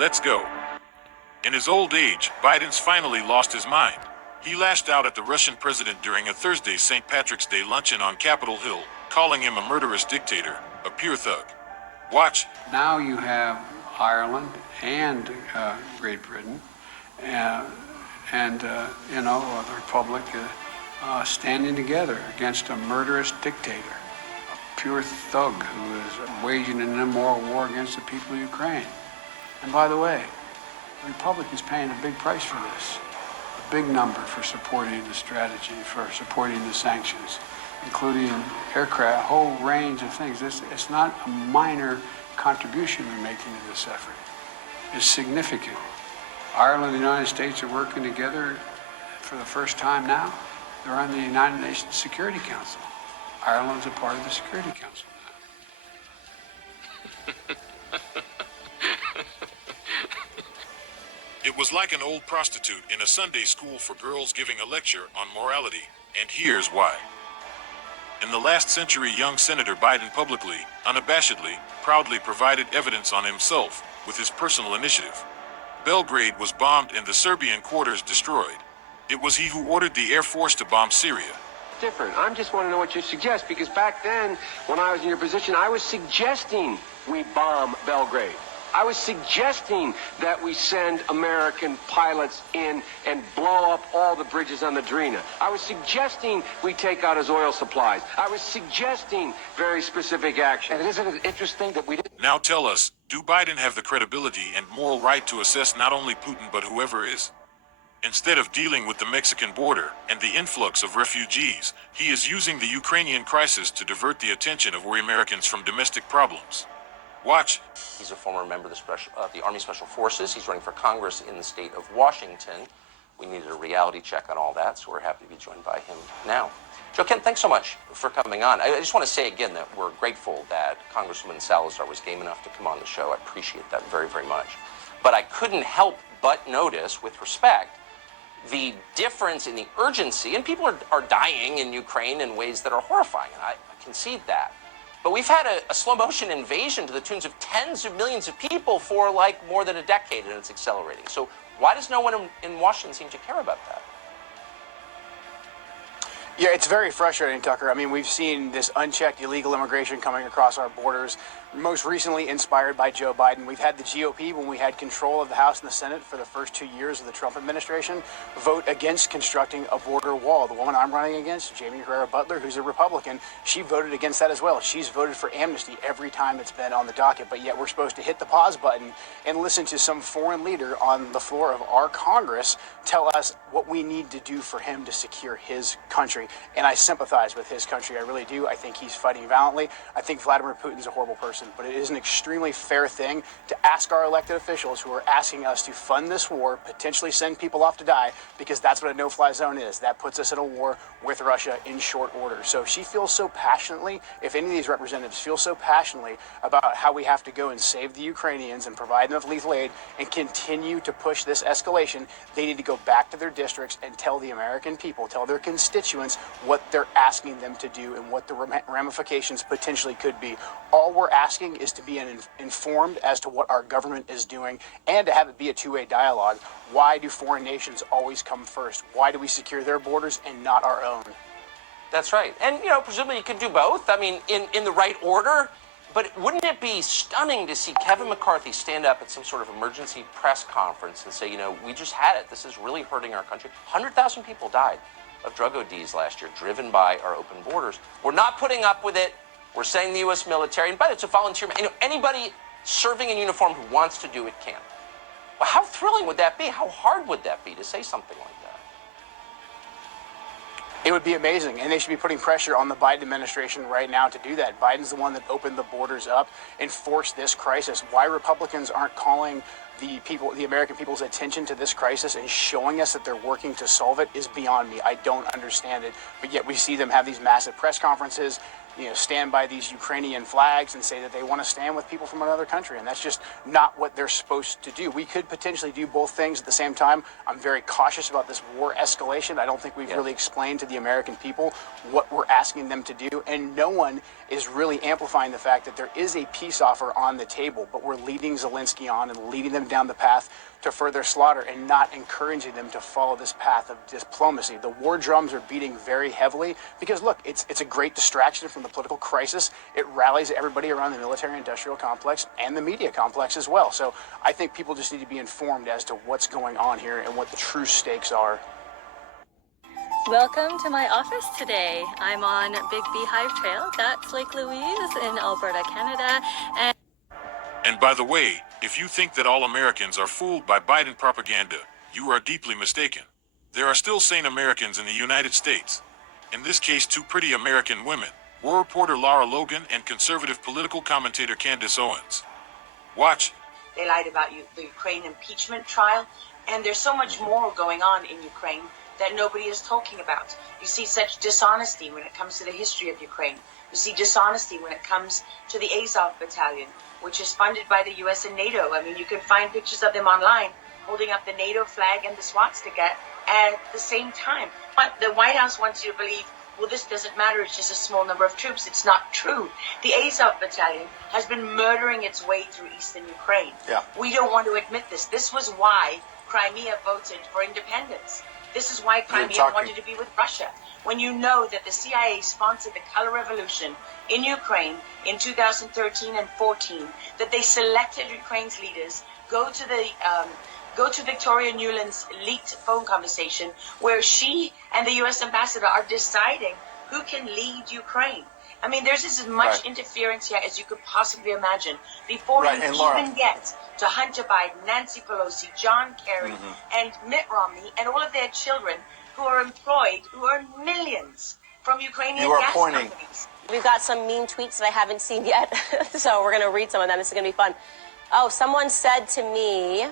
Let's go. In his old age, Biden's finally lost his mind. He lashed out at the Russian president during a Thursday St. Patrick's Day luncheon on Capitol Hill, calling him a murderous dictator, a pure thug. Watch. Now you have Ireland and Great Britain, and the Republic standing together against a murderous dictator, a pure thug who is waging an immoral war against the people of Ukraine. And by the way, the Republic is paying a big price for this, a big number for supporting the strategy, for supporting the sanctions, including aircraft, a whole range of things. It's not a minor contribution we're making to this effort. It's significant. Ireland and the United States are working together for the first time now. They're on the United Nations Security Council. Ireland's a part of the Security Council now. It was like an old prostitute in a Sunday school for girls giving a lecture on morality, and here's why. In the last century, young Senator Biden publicly, unabashedly, proudly provided evidence on himself with his personal initiative. Belgrade was bombed and the Serbian quarters destroyed. It was he who ordered the Air Force to bomb Syria. Different. I just want to know what you suggest, because back then, when I was in your position, I was suggesting we bomb Belgrade. I was suggesting that we send American pilots in and blow up all the bridges on the Drina. I was suggesting we take out his oil supplies. I was suggesting very specific action. And isn't it interesting that we didn't... Now tell us, do Biden have the credibility and moral right to assess not only Putin but whoever is? Instead of dealing with the Mexican border and the influx of refugees, he is using the Ukrainian crisis to divert the attention of worry Americans from domestic problems. Watch. He's a former member of the Army Special Forces. He's running for Congress in the state of Washington. We needed a reality check on all that, so we're happy to be joined by him now. Joe Kent, thanks so much for coming on. I just want to say again that we're grateful that Congresswoman Salazar was game enough to come on the show. I appreciate that very, very much. But I couldn't help but notice, with respect, the difference in the urgency, and people are dying in Ukraine in ways that are horrifying, and I concede that. But we've had a slow-motion invasion to the tunes of tens of millions of people for like more than a decade, and it's accelerating. So why does no one in Washington seem to care about that? Yeah, it's very frustrating, Tucker. I mean, we've seen this unchecked illegal immigration coming across our borders, most recently inspired by Joe Biden. We've had the GOP, when we had control of the House and the Senate for the first 2 years of the Trump administration, vote against constructing a border wall. The woman I'm running against, Jamie Herrera Butler, who's a Republican, she voted against that as well. She's voted for amnesty every time it's been on the docket, but yet we're supposed to hit the pause button and listen to some foreign leader on the floor of our Congress tell us what we need to do for him to secure his country. And I sympathize with his country. I really do. I think he's fighting valiantly. I think Vladimir Putin's a horrible person, but it is an extremely fair thing to ask our elected officials who are asking us to fund this war, potentially send people off to die, because that's what a no-fly zone is. That puts us in a war with Russia in short order. So if she feels so passionately, if any of these representatives feel so passionately about how we have to go and save the Ukrainians and provide them with lethal aid and continue to push this escalation, they need to go back to their districts and tell the American people, tell their constituents what they're asking them to do and what the ramifications potentially could be. All we're asking is to be informed as to what our government is doing and to have it be a two-way dialogue. Why do foreign nations always come first? Why do we secure their borders and not our own? That's right. And, presumably you could do both. I mean, in the right order. But wouldn't it be stunning to see Kevin McCarthy stand up at some sort of emergency press conference and say, we just had it. This is really hurting our country. 100,000 people died of drug ODs last year, driven by our open borders. We're not putting up with it. We're saying the U.S. military, and by the way, it's a volunteer. Anybody serving in uniform who wants to do it can. Well, how thrilling would that be? How hard would that be to say something like that? It would be amazing, and they should be putting pressure on the Biden administration right now to do that. Biden's the one that opened the borders up and forced this crisis. Why Republicans aren't calling the American people's attention to this crisis and showing us that they're working to solve it is beyond me. I don't understand it, but yet we see them have these massive press conferences. stand by these Ukrainian flags and say that they want to stand with people from another country. And that's just not what they're supposed to do. We could potentially do both things at the same time. I'm very cautious about this war escalation. I don't think we've really explained to the American people what we're asking them to do. And no one is really amplifying the fact that there is a peace offer on the table, but we're leading Zelensky on and leading them down the path to further slaughter and not encouraging them to follow this path of diplomacy. The war drums are beating very heavily because, look, it's a great distraction from the political crisis. It rallies everybody around the military-industrial complex and the media complex as well. So I think people just need to be informed as to what's going on here and what the true stakes are. Welcome to my office today. I'm on Big Beehive Trail. That's Lake Louise in Alberta, Canada. And by the way, if you think that all Americans are fooled by Biden propaganda, you are deeply mistaken. There are still sane Americans in the United States. In this case, two pretty American women, war reporter Lara Logan and conservative political commentator Candace Owens. Watch. They lied about the Ukraine impeachment trial, and there's so much more going on in Ukraine that nobody is talking about. You see such dishonesty when it comes to the history of Ukraine. You see dishonesty when it comes to the Azov Battalion, which is funded by the U.S. and NATO. I mean, you can find pictures of them online holding up the NATO flag and the swastika at the same time. But the White House wants you to believe, well, this doesn't matter, it's just a small number of troops. It's not true. The Azov Battalion has been murdering its way through eastern Ukraine. Yeah. We don't want to admit this. This was why Crimea voted for independence. This is why Crimea wanted to be with Russia. When you know that the CIA sponsored the color revolution in Ukraine in 2013 and 14, that they selected Ukraine's leaders, go to Victoria Nuland's leaked phone conversation where she and the U.S. ambassador are deciding who can lead Ukraine. I mean, there's as much interference here as you could possibly imagine before you even get to Hunter Biden, Nancy Pelosi, John Kerry, and Mitt Romney, and all of their children who are employed, who earn millions from Ukrainian gas companies. We've got some mean tweets that I haven't seen yet, so we're going to read some of them. This is going to be fun. Oh, someone said to me,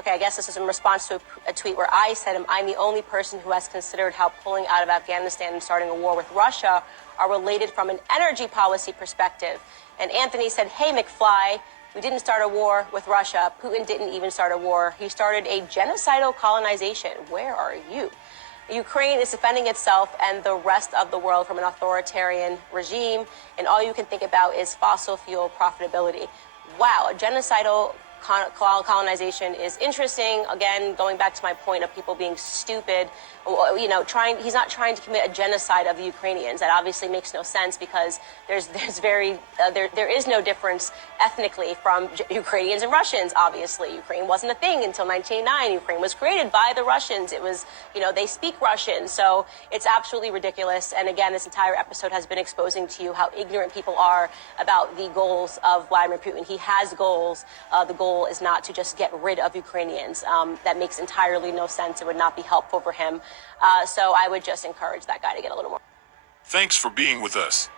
okay, I guess this is in response to a tweet where I said, I'm the only person who has considered how pulling out of Afghanistan and starting a war with Russia are related from an energy policy perspective. And Anthony said, hey, McFly, we didn't start a war with Russia. Putin didn't even start a war. He started a genocidal colonization. Where are you? Ukraine is defending itself and the rest of the world from an authoritarian regime, and all you can think about is fossil fuel profitability. Wow, a genocidal colonization is interesting. Again, going back to my point of people being stupid, he's not trying to commit a genocide of the Ukrainians. That obviously makes no sense because there is no difference ethnically from Ukrainians and Russians. Obviously, Ukraine wasn't a thing until 1989. Ukraine was created by the Russians. It was, they speak Russian, so it's absolutely ridiculous. And again, this entire episode has been exposing to you how ignorant people are about the goals of Vladimir Putin. He has goals. The goal is not to just get rid of Ukrainians. That makes entirely no sense. It would not be helpful for him. So I would just encourage that guy to get a little more. Thanks for being with us.